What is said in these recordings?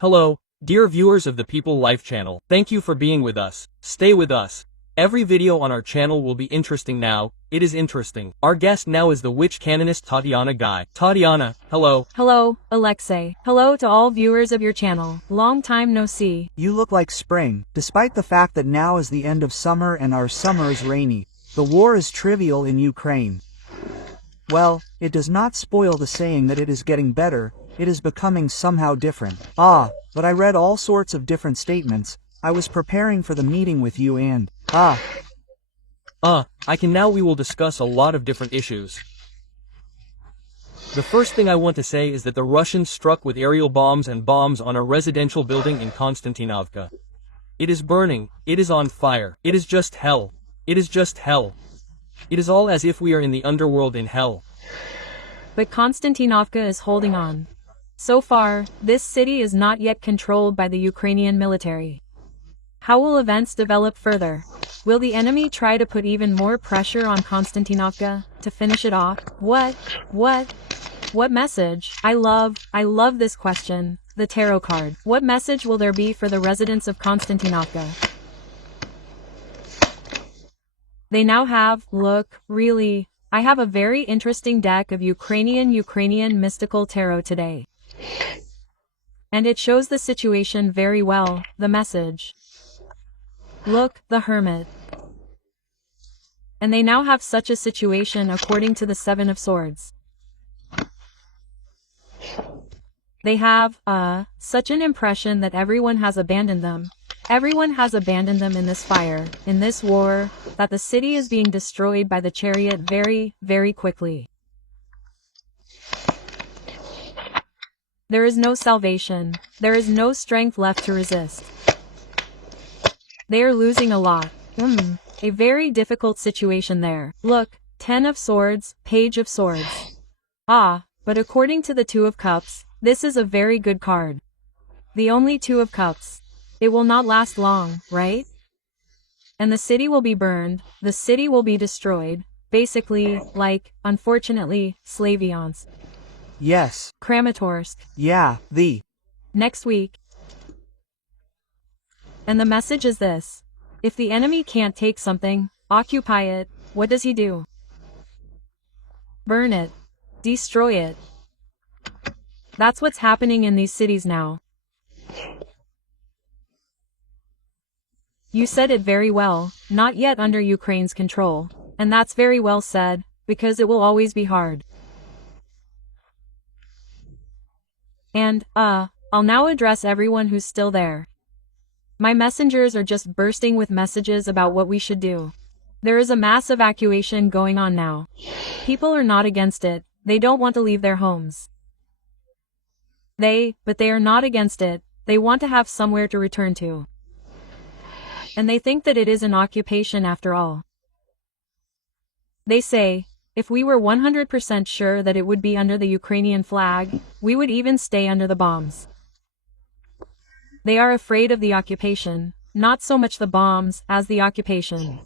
Hello, dear viewers of the People Life channel. Thank you for being with us. Stay with us. Every video on our channel will be interesting now. It is interesting. Our guest now is the witch canonist Tatiana Guy. Tatiana, hello. Hello, Alexei. Hello to all viewers of your channel. Long time no see. You look like spring, despite the fact that now is the end of summer and our summer is rainy. The war is trivial in Ukraine. Well, it does not spoil the saying that it is getting better, it is becoming somehow different. But I read all sorts of different statements. I was preparing for the meeting with you and, we will discuss a lot of different issues. The first thing I want to say is that the Russians struck with aerial bombs and bombs on a residential building in Konstantinovka. It is burning, it is on fire, it is just hell. It is just hell. It is all as if we are in the underworld in hell. But Konstantinovka is holding on. So far, this city is not yet controlled by the Ukrainian military. How will events develop further? Will the enemy try to put even more pressure on Konstantinovka to finish it off? What message? I love this question. The tarot card. What message will there be for the residents of Konstantinovka? They now have, really, I have a very interesting deck of Ukrainian mystical tarot today. And it shows the situation very well, the message. Look, the Hermit. And they now have such a situation according to the Seven of Swords. They have, such an impression that everyone has abandoned them. Everyone has abandoned them in this fire, in this war, that the city is being destroyed by the chariot very, very quickly. There is no salvation. There is no strength left to resist. They are losing a lot. A very difficult situation there. Look, 10 of Swords, Page of Swords. But according to the Two of Cups, this is a very good card. The only Two of Cups. It will not last long, right? And the city will be burned, the city will be destroyed, basically, like, unfortunately, Slavyansk. Yes. Kramatorsk. Yeah, next week. And the message is this. If the enemy can't take something, occupy it, what does he do? Burn it. Destroy it. That's what's happening in these cities now. You said it very well, not yet under Ukraine's control, and that's very well said, because it will always be hard. And, I'll now address everyone who's still there. My messengers are just bursting with messages about what we should do. There is a mass evacuation going on now. People are not against it, they don't want to leave their homes. But they are not against it, they want to have somewhere to return to. And they think that it is an occupation after all. They say, if we were 100% sure that it would be under the Ukrainian flag, we would even stay under the bombs. They are afraid of the occupation, not so much the bombs as the occupation.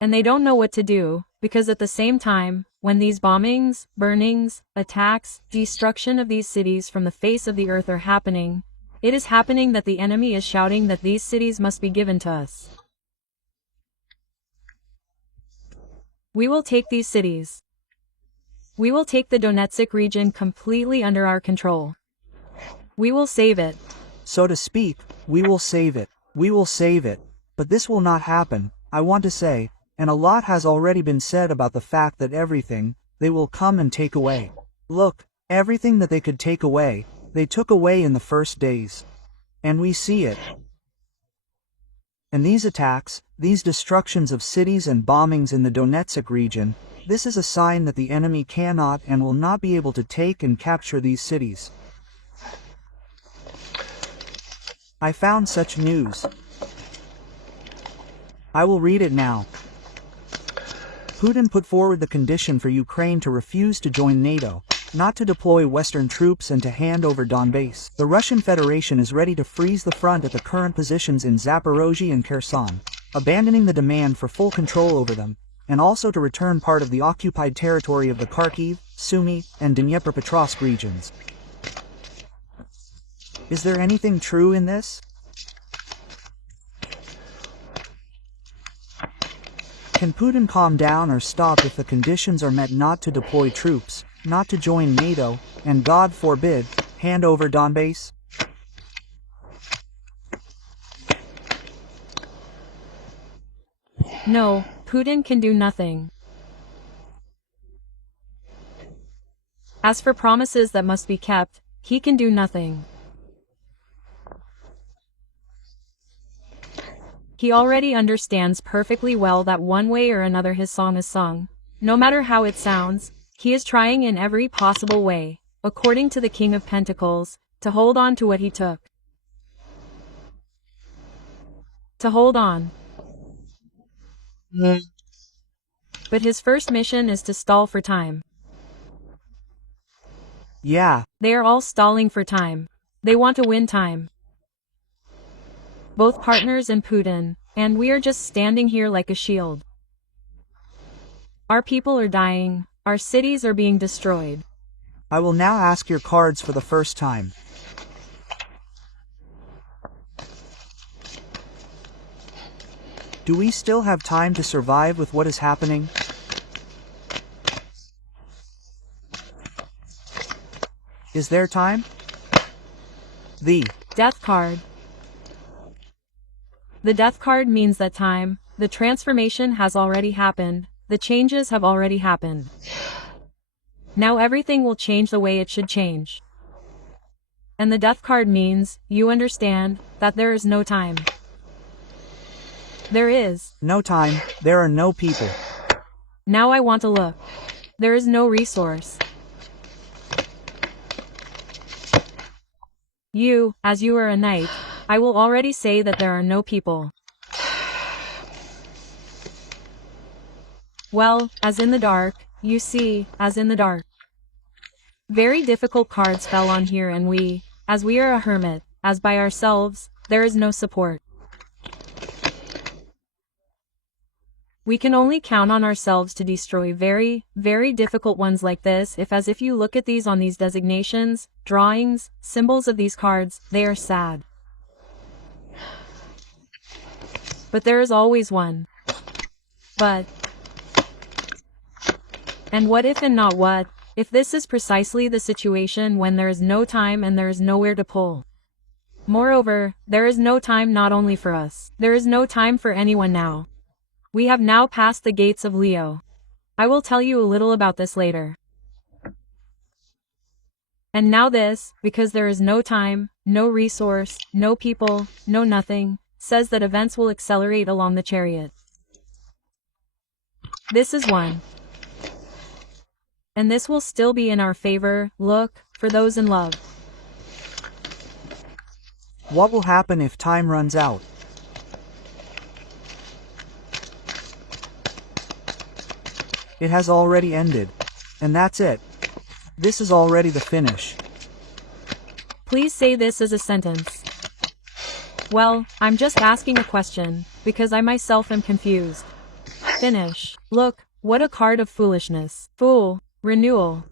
And they don't know what to do, because at the same time, when these bombings, burnings, attacks, destruction of these cities from the face of the earth are happening, it is happening that the enemy is shouting that these cities must be given to us. We will take these cities. We will take the Donetsk region completely under our control. We will save it. So to speak, we will save it. We will save it. But this will not happen, I want to say, and a lot has already been said about the fact that everything, they will come and take away. Look, everything that they could take away, they took away in the first days. And we see it. And these attacks, these destructions of cities and bombings in the Donetsk region, this is a sign that the enemy cannot and will not be able to take and capture these cities. I found such news. I will read it now. Putin put forward the condition for Ukraine to refuse to join NATO, not to deploy Western troops and to hand over Donbass. The Russian Federation is ready to freeze the front at the current positions in Zaporozhye and Kherson, abandoning the demand for full control over them, and also to return part of the occupied territory of the Kharkiv, Sumy, and Dnipropetrovsk regions. Is there anything true in this? Can Putin calm down or stop if the conditions are met not to deploy troops, not to join NATO, and God forbid, hand over Donbass? No, Putin can do nothing. As for promises that must be kept, he can do nothing. He already understands perfectly well that one way or another his song is sung. No matter how it sounds, he is trying in every possible way, according to the King of Pentacles, to hold on to what he took. To hold on. But his first mission is to stall for time. Yeah, They are all stalling for time. They want to win time. Both partners and Putin, and we are just standing here like a shield. Our people are dying, our cities are being destroyed. I will now ask your cards for the first time. Do we still have time to survive with what is happening? Is there time? The Death card. The death card means that time, the transformation has already happened, the changes have already happened. Now everything will change the way it should change. And the death card means, you understand, that there is no time. There is. no time, there are no people. Now I want to look. There is no resource. You, as you are a knight, I will already say that there are no people. Well, as in the dark, you see, as in the dark. Very difficult cards fell on here and we, as we are a hermit, as by ourselves, there is no support. We can only count on ourselves to destroy very, very difficult ones like this if you look at these on these designations, drawings, symbols of these cards, they are sad. But there is always one. But. And what if and not what, if this is precisely the situation when there is no time and there is nowhere to pull. Moreover, there is no time not only for us, there is no time for anyone now. We have now passed the gates of Leo. I will tell you a little about this later. And now this, because there is no time, no resource, no people, no nothing, says that events will accelerate along the chariot. This is one. And this will still be in our favor, look, for those in love. What will happen if time runs out? It has already ended. And that's it. This is already the finish. Please say this as a sentence. Well, I'm just asking a question, because I myself am confused. Finish. Look, what a card of foolishness. Fool. Renewal.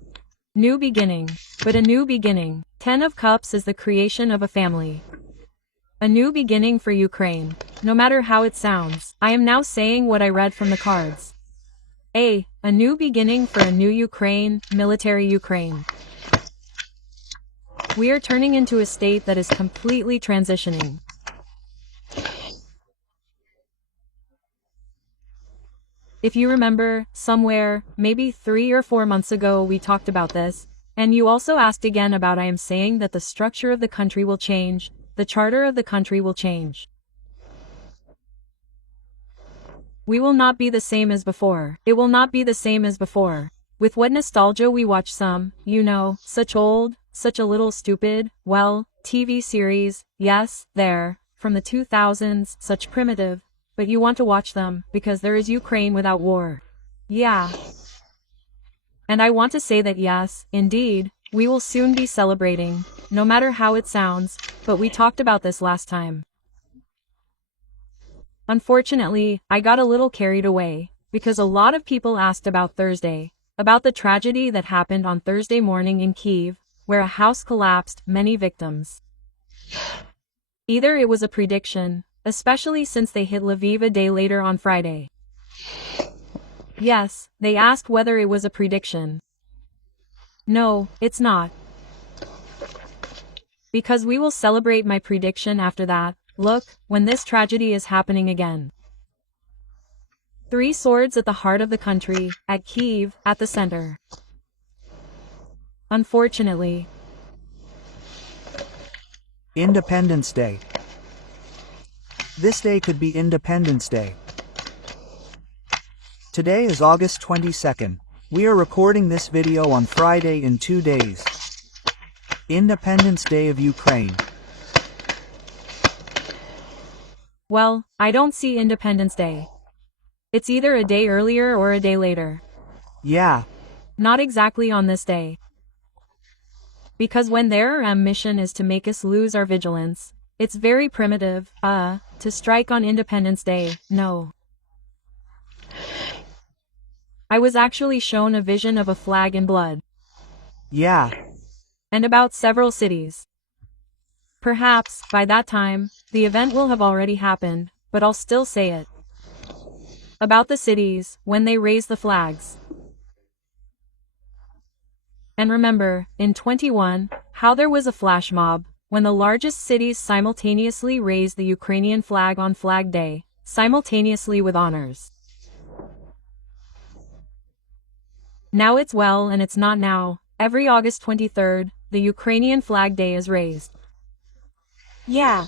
New beginning. But a new beginning. 10 of Cups is the creation of a family. A new beginning for Ukraine. No matter how it sounds, I am now saying what I read from the cards. A new beginning for a new Ukraine, military Ukraine. We are turning into a state that is completely transitioning. If you remember, somewhere, maybe 3 or 4 months ago we talked about this, and you also asked again about I am saying that the structure of the country will change, the charter of the country will change. We will not be the same as before. It will not be the same as before. With what nostalgia we watch some, such old, such a little stupid, well, TV series, yes, there, from the 2000s, such primitive, but you want to watch them, because there is Ukraine without war. Yeah. And I want to say that yes, indeed, we will soon be celebrating, no matter how it sounds, but we talked about this last time. Unfortunately, I got a little carried away, because a lot of people asked about Thursday, about the tragedy that happened on Thursday morning in Kyiv, where a house collapsed, many victims. Either it was a prediction, especially since they hit Lviv a day later on Friday. Yes, they asked whether it was a prediction. No, it's not. Because we will celebrate my prediction after that. Look, when this tragedy is happening again. 3 swords at the heart of the country, at Kyiv, at the center. Unfortunately. Independence Day. This day could be Independence Day. Today is August 22nd. We are recording this video on Friday in 2 days. Independence Day of Ukraine. Well, I don't see Independence Day. It's either a day earlier or a day later. Yeah. Not exactly on this day. Because when their mission is to make us lose our vigilance, it's very primitive, to strike on Independence Day, no. I was actually shown a vision of a flag in blood. Yeah. And about several cities. Perhaps, by that time, the event will have already happened, but I'll still say it. About the cities, when they raise the flags. And remember, in 21, how there was a flash mob, when the largest cities simultaneously raised the Ukrainian flag on Flag Day, simultaneously with honors. Now it's well and it's not now, every August 23rd, the Ukrainian Flag Day is raised. Yeah.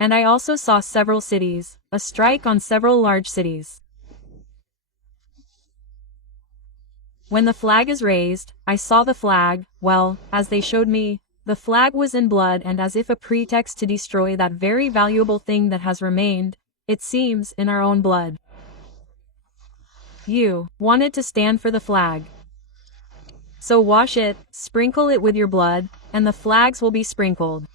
And I also saw several cities, a strike on several large cities. When the flag is raised, I saw the flag, well, as they showed me, the flag was in blood and as if a pretext to destroy that very valuable thing that has remained, it seems, in our own blood. You wanted to stand for the flag. So wash it, sprinkle it with your blood, and the flags will be sprinkled.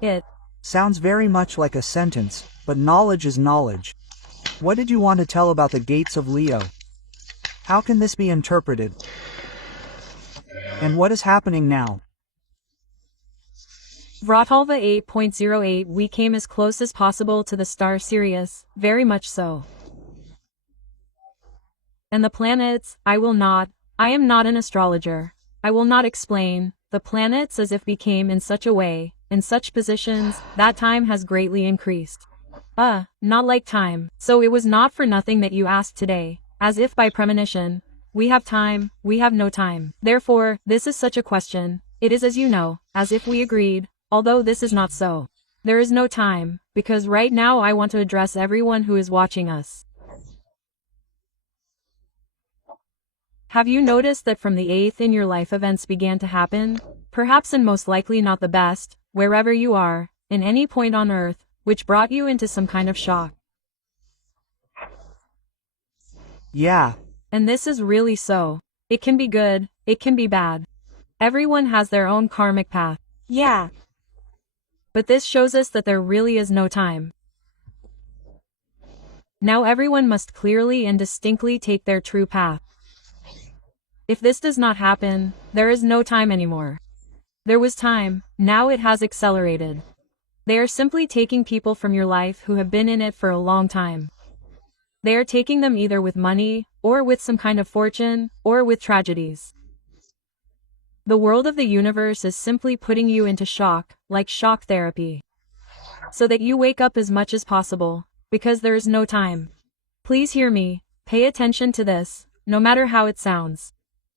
It sounds very much like a sentence, but knowledge is knowledge. What did you want to tell about the gates of Leo? How can this be interpreted? And what is happening now? Vratalva 8.08 We came as close as possible to the star Sirius, very much so. And the planets, I am not an astrologer. I will not explain, the planets as if became in such a way, in such positions, that time has greatly increased. Not like time, so it was not for nothing that you asked today, as if by premonition. We have time, we have no time. Therefore, this is such a question, it is as you know, as if we agreed, although this is not so. There is no time, because right now I want to address everyone who is watching us. Have you noticed that from the 8th in your life events began to happen? Perhaps and most likely not the best, wherever you are, in any point on earth, which brought you into some kind of shock. Yeah. And this is really so. It can be good, it can be bad. Everyone has their own karmic path. Yeah. But this shows us that there really is no time. Now everyone must clearly and distinctly take their true path. If this does not happen, there is no time anymore. There was time, now it has accelerated. They are simply taking people from your life who have been in it for a long time. They are taking them either with money, or with some kind of fortune, or with tragedies. The world of the universe is simply putting you into shock, like shock therapy. So that you wake up as much as possible, because there is no time. Please hear me, pay attention to this, no matter how it sounds.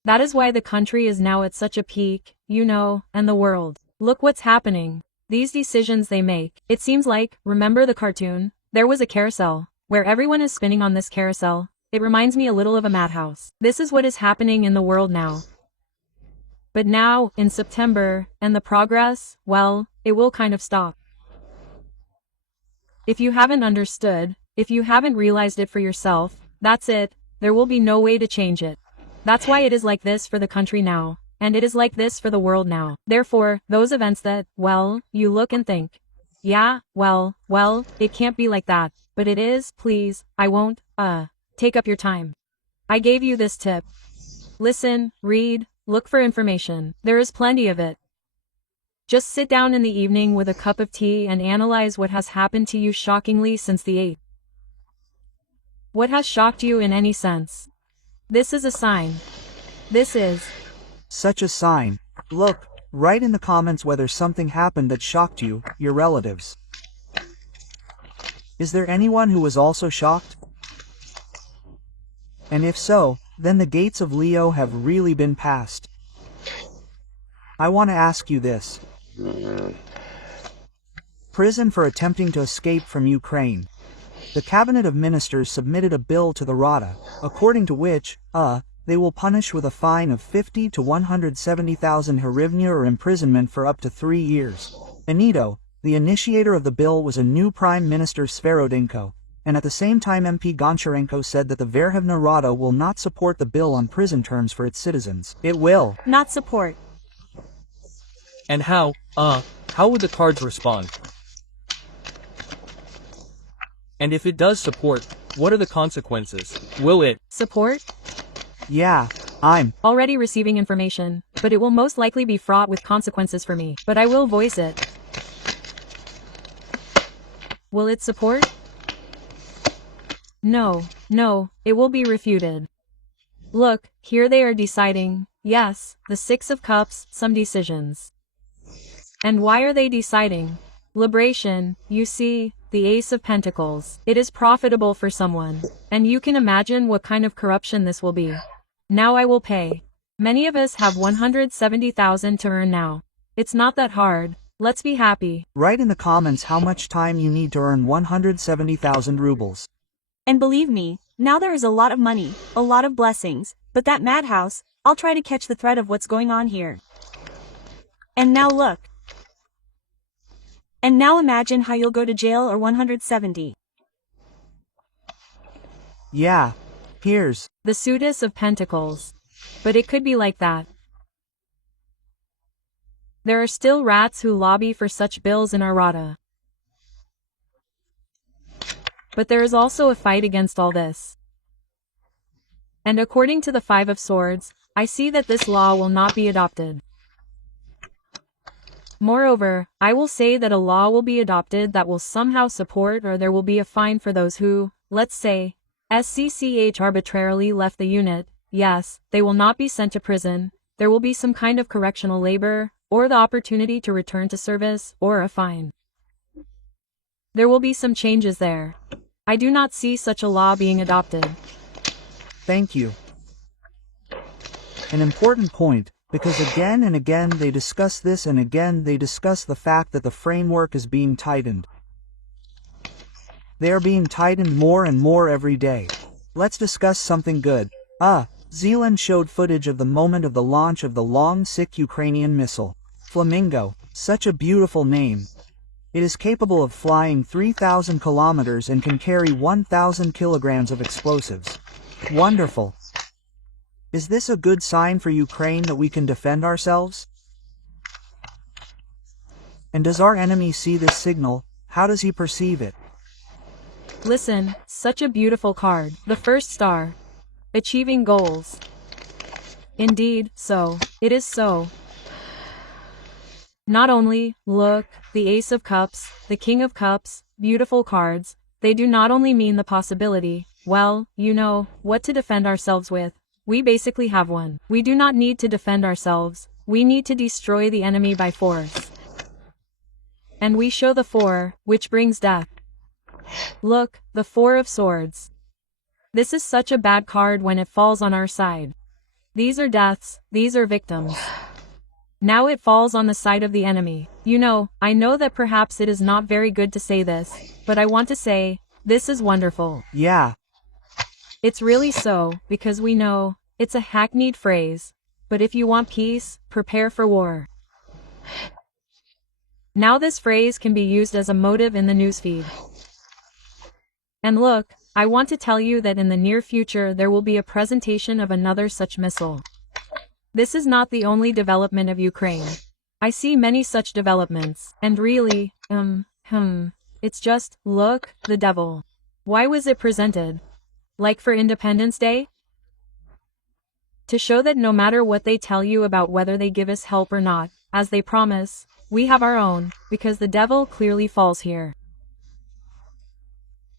That is why the country is now at such a peak, you know, and the world. Look what's happening. These decisions they make. It seems like, remember the cartoon? There was a carousel, where everyone is spinning on this carousel. It reminds me a little of a madhouse. This is what is happening in the world now. But now, in September, and the progress, well, it will kind of stop. If you haven't understood, if you haven't realized it for yourself, that's it, there will be no way to change it. That's why it is like this for the country now, and it is like this for the world now. Therefore, those events that, well, you look and think, yeah, well, it can't be like that, but it is, please, I won't, take up your time. I gave you this tip. Listen, read, look for information. There is plenty of it. Just sit down in the evening with a cup of tea and analyze what has happened to you shockingly since the 8th. What has shocked you in any sense? This is a sign. This is Such a sign. Look, write in the comments whether something happened that shocked you, your relatives. Is there anyone who was also shocked? And if so, then the gates of Leo have really been passed. I want to ask you this. Prison for attempting to escape from Ukraine. The Cabinet of Ministers submitted a bill to the Rada, according to which, they will punish with a fine of 50 to 170,000 hryvnia or imprisonment for up to 3 years. Anito, the initiator of the bill, was a new Prime Minister Sverodinko, and at the same time MP Goncharenko said that the Verkhovna Rada will not support the bill on prison terms for its citizens. It will not support. And how would the cards respond? And if it does support, what are the consequences? Will it support? Yeah, I'm Already receiving information, but it will most likely be fraught with consequences for me, but I will voice it. Will it support? No, it will be refuted. Look, here they are deciding, yes, the 6 of Cups, some decisions. And why are they deciding? Liberation, you see, the Ace of Pentacles. It is profitable for someone, and you can imagine what kind of corruption this will be. Now I will pay. Many of us have 170,000 to earn now. It's not that hard. Let's be happy. Write in the comments how much time you need to earn 170,000 rubles. And believe me, now there is a lot of money, a lot of blessings, but that madhouse, I'll try to catch the thread of what's going on here. And now look. And now imagine how you'll go to jail or 170. Yeah, here's The Suitus of Pentacles. But it could be like that. There are still rats who lobby for such bills in our Rada. But there is also a fight against all this. And according to the 5 of Swords, I see that this law will not be adopted. Moreover, I will say that a law will be adopted that will somehow support, or there will be a fine for those who, let's say, SCCH arbitrarily left the unit. Yes, they will not be sent to prison, there will be some kind of correctional labor, or the opportunity to return to service, or a fine. There will be some changes there. I do not see such a law being adopted. Thank you. An important point, because again and again they discuss this, and again they discuss the fact that the framework is being tightened. They are being tightened more and more every day. Let's discuss something good. Zealand showed footage of the moment of the launch of the long-sick Ukrainian missile. Flamingo, such a beautiful name. It is capable of flying 3,000 kilometers and can carry 1,000 kilograms of explosives. Wonderful. Is this a good sign for Ukraine that we can defend ourselves? And does our enemy see this signal? How does he perceive it? Listen, such a beautiful card. The first star. Achieving goals. Indeed, so. It is so. Not only, look, the Ace of Cups, the King of Cups, beautiful cards, they do not only mean the possibility, well, you know, what to defend ourselves with. We basically have one. We do not need to defend ourselves, we need to destroy the enemy by force. And we show the 4, which brings death. Look, the 4 of Swords. This is such a bad card when it falls on our side. These are deaths, these are victims. Now it falls on the side of the enemy. You know, I know that perhaps it is not very good to say this, but I want to say, this is wonderful. Yeah. It's really so, because we know, it's a hackneyed phrase, but if you want peace, prepare for war. Now this phrase can be used as a motive in the newsfeed. And look, I want to tell you that in the near future there will be a presentation of another such missile. This is not the only development of Ukraine. I see many such developments, and really, it's just, look, the devil. Why was it presented? Like for Independence Day? To show that no matter what they tell you about whether they give us help or not, as they promise, We have our own, because the devil clearly falls here.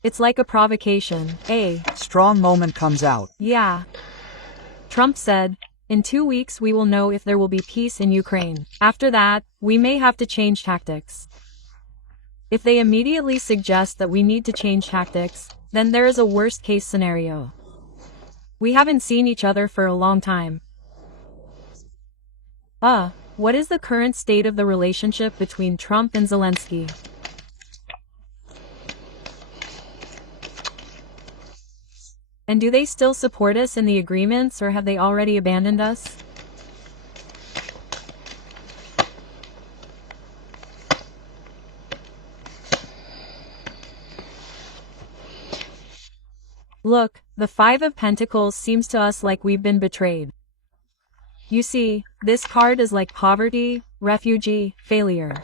It's like a provocation, eh? Strong moment comes out. Yeah. Trump said, in 2 weeks we will know if there will be peace in Ukraine. After that, we may have to change tactics. If they immediately suggest that we need to change tactics, then there is a worst-case scenario. We haven't seen each other for a long time. What is the current state of the relationship between Trump and Zelensky? And do they still support us in the agreements, or have they already abandoned us? Look, the Five of Pentacles seems to us like we've been betrayed. You see, this card is like poverty, refugee, failure.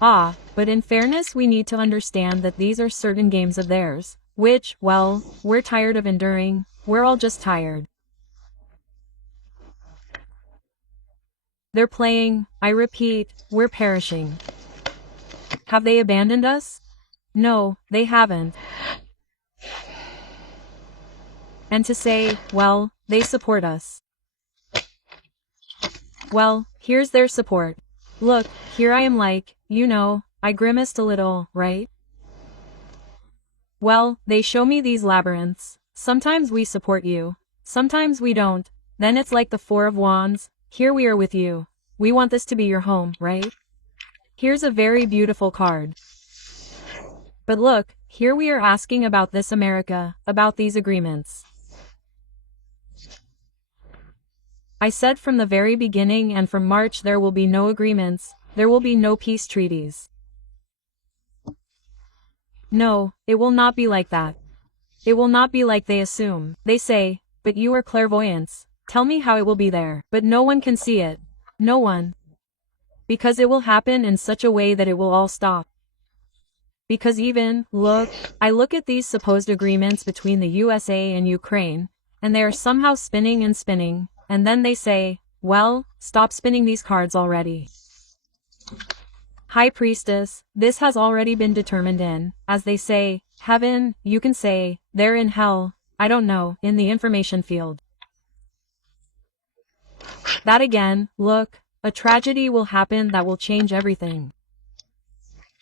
But in fairness we need to understand that these are certain games of theirs, which, well, we're tired of enduring, we're all just tired. They're playing, I repeat, we're perishing. Have they abandoned us? No, they haven't. And to say, well, they support us. Well, here's their support. Look, here I am like, I grimaced a little, right? Well, they show me these labyrinths. Sometimes we support you. Sometimes we don't. Then it's like the Four of Wands. Here we are with you. We want this to be your home, right? Here's a very beautiful card. But look, here we are asking about this America, about these agreements. I said from the very beginning and from March there will be no agreements, there will be no peace treaties. No, it will not be like that. It will not be like they assume. They say, but you are clairvoyants. Tell me how it will be there. But no one can see it. No one. Because it will happen in such a way that it will all stop. Because I look at these supposed agreements between the USA and Ukraine, and they are somehow spinning and spinning, and then they say, well, stop spinning these cards already. High Priestess, this has already been determined in, as they say, heaven, you can say, they're in hell, I don't know, in the information field. That again, look, a tragedy will happen that will change everything.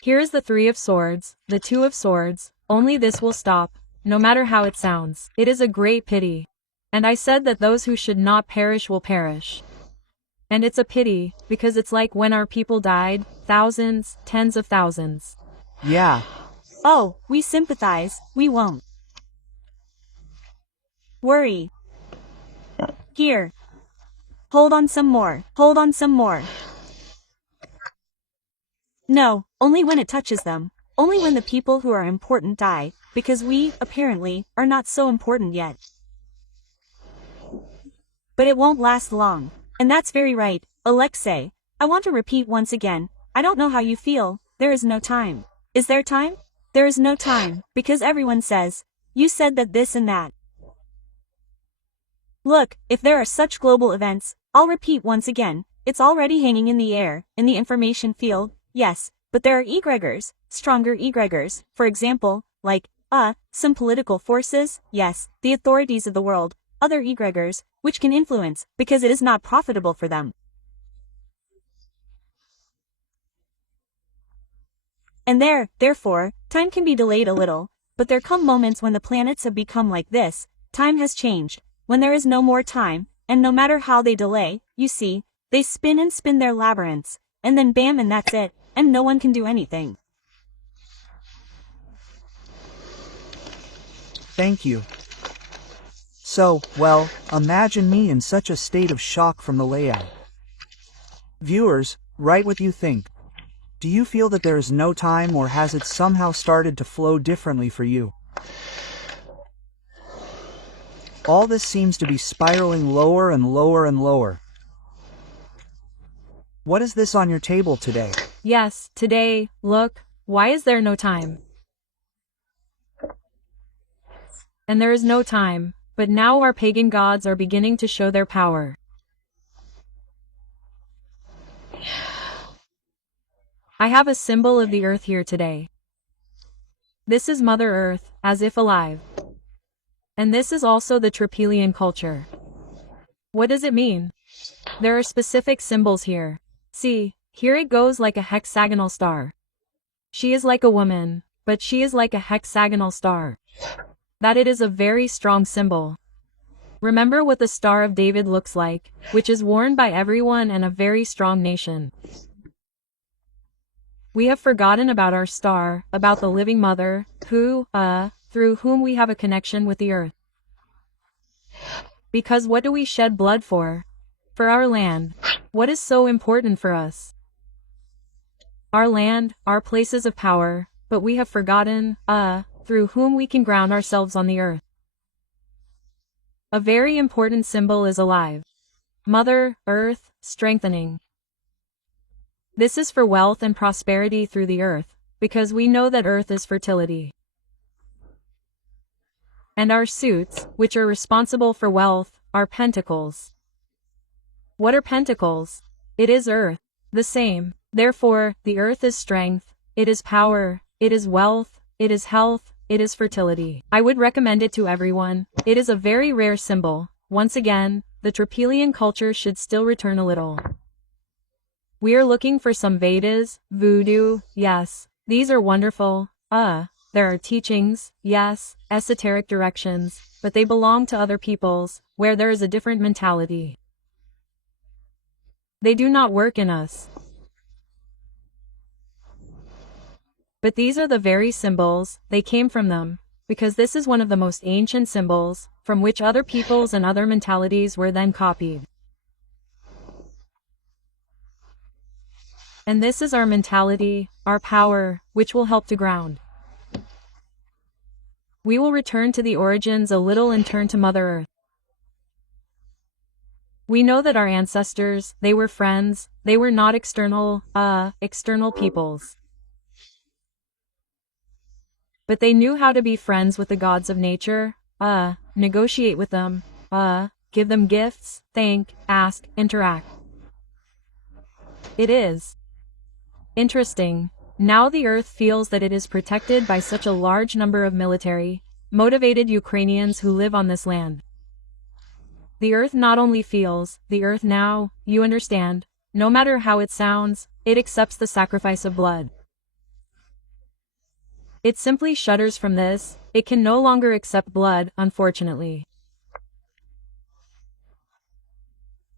Here is the Three of Swords, the Two of Swords, only this will stop, no matter how it sounds. It is a great pity. And I said that those who should not perish will perish. And it's a pity, because it's like when our people died, thousands, tens of thousands. Yeah. Oh, we sympathize, we won't worry. Here. Hold on some more, hold on some more. No, only when it touches them, only when the people who are important die, because we, apparently, are not so important yet. But it won't last long. And that's very right, Alexei. I want to repeat once again, I don't know how you feel, there is no time. Is there time? There is no time, because everyone says, you said that this and that. Look, if there are such global events, I'll repeat once again, it's already hanging in the air, in the information field, yes, but there are egregors, stronger egregors, for example, like, some political forces, yes, the authorities of the world, other egregors, which can influence, because it is not profitable for them. And therefore, time can be delayed a little, but there come moments when the planets have become like this, time has changed, when there is no more time, and no matter how they delay, you see, they spin and spin their labyrinths, and then bam and that's it, and no one can do anything. Thank you. So, well, imagine me in such a state of shock from the layout. Viewers, write what you think. Do you feel that there is no time, or has it somehow started to flow differently for you? All this seems to be spiraling lower and lower and lower. What is this on your table today? Yes, today, look, why is there no time? And there is no time, but now our pagan gods are beginning to show their power. I have a symbol of the earth here today. This is Mother Earth, as if alive. And this is also the Trypillian culture. What does it mean? There are specific symbols here. See, here it goes like a hexagonal star. She is like a woman, but she is like a hexagonal star. That it is a very strong symbol. Remember what the Star of David looks like, which is worn by everyone and a very strong nation. We have forgotten about our star, about the living mother, who, through whom we have a connection with the earth. Because what do we shed blood for? For our land. What is so important for us? Our land, our places of power, but we have forgotten, through whom we can ground ourselves on the earth. A very important symbol is alive. Mother, Earth, strengthening. This is for wealth and prosperity through the earth, because we know that earth is fertility. And our suits, which are responsible for wealth, are pentacles. What are pentacles? It is earth. The same. Therefore, the earth is strength, it is power, it is wealth, it is health, it is fertility. I would recommend it to everyone. It is a very rare symbol. Once again, the Trypillian culture should still return a little. We are looking for some Vedas, voodoo, yes, these are wonderful, there are teachings, yes, esoteric directions, but they belong to other peoples, where there is a different mentality. They do not work in us. But these are the very symbols, they came from them, because this is one of the most ancient symbols, from which other peoples and other mentalities were then copied. And this is our mentality, our power, which will help to ground. We will return to the origins a little and turn to Mother Earth. We know that our ancestors, they were friends, they were not external peoples. But they knew how to be friends with the gods of nature, negotiate with them, give them gifts, thank, ask, interact. It is interesting. Now the earth feels that it is protected by such a large number of military, motivated Ukrainians who live on this land. The earth not only feels, the earth now, you understand, no matter how it sounds, it accepts the sacrifice of blood. It simply shudders from this, it can no longer accept blood, unfortunately.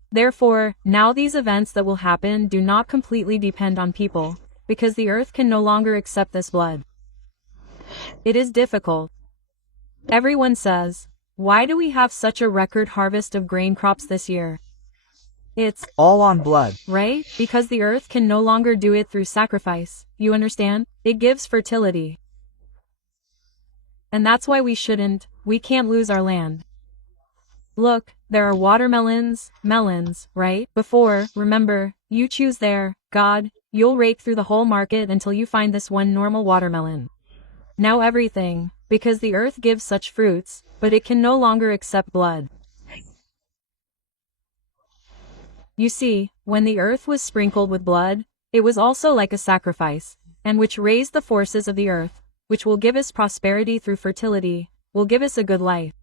Therefore, now these events that will happen do not completely depend on people, because the earth can no longer accept this blood. It is difficult. Everyone says, why do we have such a record harvest of grain crops this year? It's all on blood. Right? Because the earth can no longer do it through sacrifice, you understand? It gives fertility. And that's why we can't lose our land. Look, there are watermelons, melons, right? Before, remember, you choose there, God, you'll rake through the whole market until you find this one normal watermelon. Now everything, because the earth gives such fruits, but it can no longer accept blood. You see, when the earth was sprinkled with blood, it was also like a sacrifice, and which raised the forces of the earth, which will give us prosperity through fertility, will give us a good life.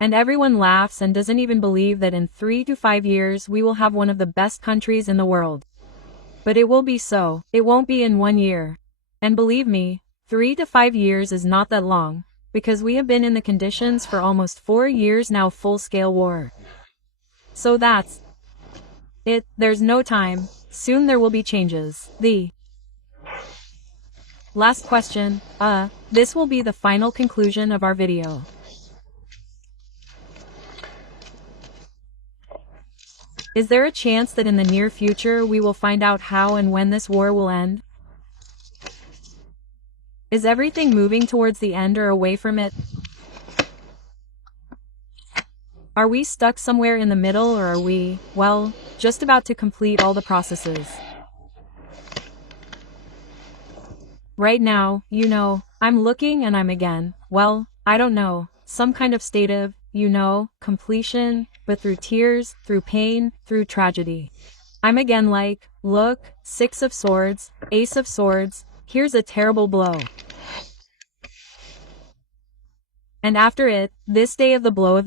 And everyone laughs and doesn't even believe that in 3 to 5 years we will have one of the best countries in the world. But it will be so, it won't be in 1 year. And believe me, 3 to 5 years is not that long, because we have been in the conditions for almost 4 years now, full-scale war. So that's it, there's no time, soon there will be changes. The last question, this will be the final conclusion of our video. Is there a chance that in the near future we will find out how and when this war will end? Is everything moving towards the end or away from it? Are we stuck somewhere in the middle, or are we, well, just about to complete all the processes? Right now, you know, I'm looking and I'm again, well, I don't know, some kind of state of, you know, completion, but through tears, through pain, through tragedy. I'm again like, look, 6 of swords, ace of swords, here's a terrible blow. And after it, this day of the blow,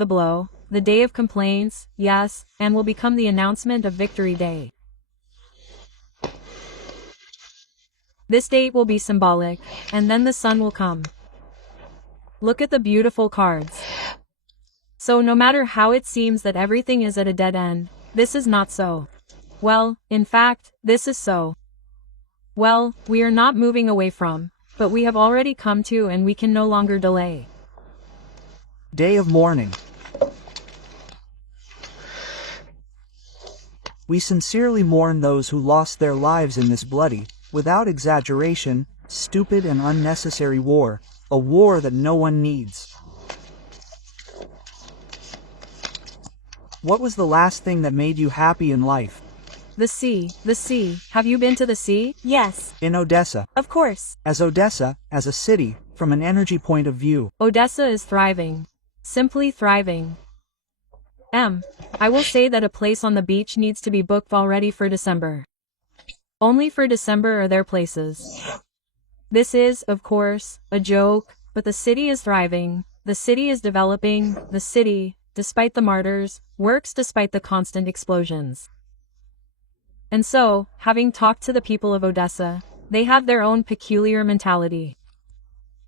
the day of complaints, yes, and will become the announcement of victory day. This date will be symbolic, and then the sun will come. Look at the beautiful cards. So no matter how it seems that everything is at a dead end, this is not so. Well, in fact, this is so. Well, we are not moving away from, but we have already come to and we can no longer delay. Day of mourning. We sincerely mourn those who lost their lives in this bloody, without exaggeration, stupid and unnecessary war, a war that no one needs. What was the last thing that made you happy in life? The sea. Have you been to the sea? Yes, In Odessa. of course. As Odessa, as a city, from an energy point of view. Odessa is thriving. Simply thriving. I will say that a place on the beach needs to be booked already for December. Only for December are there places. This is, of course, a joke, but the city is thriving, the city is developing, the city, despite the martyrs, works despite the constant explosions. And so, having talked to the people of Odessa, they have their own peculiar mentality.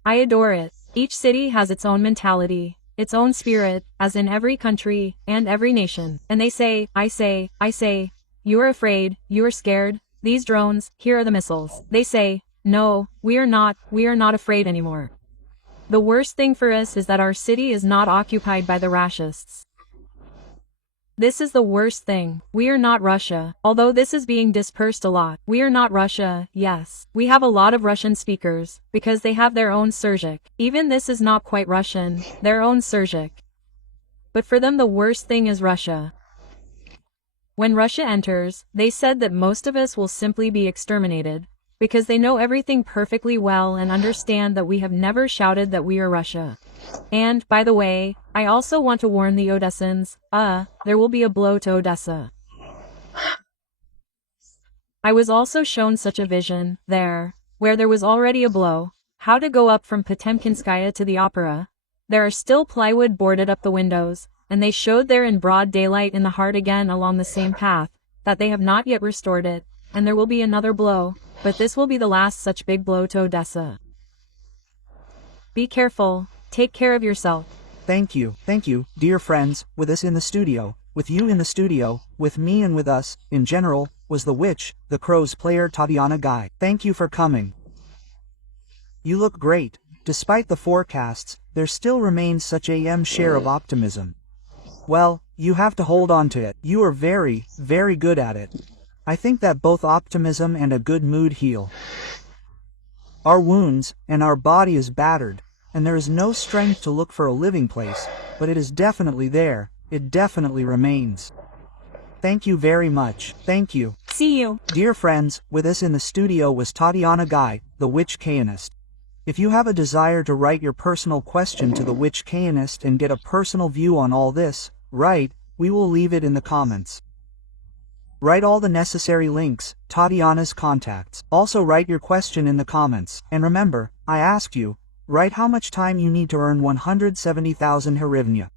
I adore it. Each city has its own mentality, its own spirit, as in every country, and every nation. And they say, I say, you are afraid, you are scared, these drones, here are the missiles. They say, no, we are not afraid anymore. The worst thing for us is that our city is not occupied by the Rashists. This is the worst thing. We are not Russia, although this is being dispersed a lot. We are not Russia, yes. We have a lot of Russian speakers, because they have their own Syrzhyk. Even this is not quite Russian, their own Syrzhyk. But for them the worst thing is Russia. When Russia enters, they said that most of us will simply be exterminated, because they know everything perfectly well and understand that we have never shouted that we are Russia. And, by the way, I also want to warn the Odessans, there will be a blow to Odessa. I was also shown such a vision, there, where there was already a blow, how to go up from Potemkinskaya to the opera. There are still plywood boarded up the windows, and they showed there in broad daylight in the heart again along the same path, that they have not yet restored it, and there will be another blow, but this will be the last such big blow to Odessa. Be careful, take care of yourself. Thank you, dear friends, with us in the studio, with you in the studio, with me and with us, in general, was the witch, the Crows player Tatiana Guy. Thank you for coming. You look great. Despite the forecasts, there still remains such a share of optimism. Well, you have to hold on to it. You are very, very good at it. I think that both optimism and a good mood heal our wounds, and our body is battered, and there is no strength to look for a living place, but it is definitely there, it definitely remains. Thank you very much, thank you. See you. Dear friends, with us in the studio was Tatiana Guy, the Witch Kayanist. If you have a desire to write your personal question to the Witch Kayanist and get a personal view on all this, write, we will leave it in the comments. Write all the necessary links, Tatiana's contacts. Also write your question in the comments. And remember, I asked you, write how much time you need to earn 170,000 hryvnia.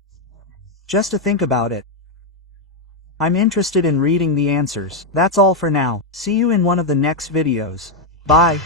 Just to think about it. I'm interested in reading the answers. That's all for now. See you in one of the next videos. Bye.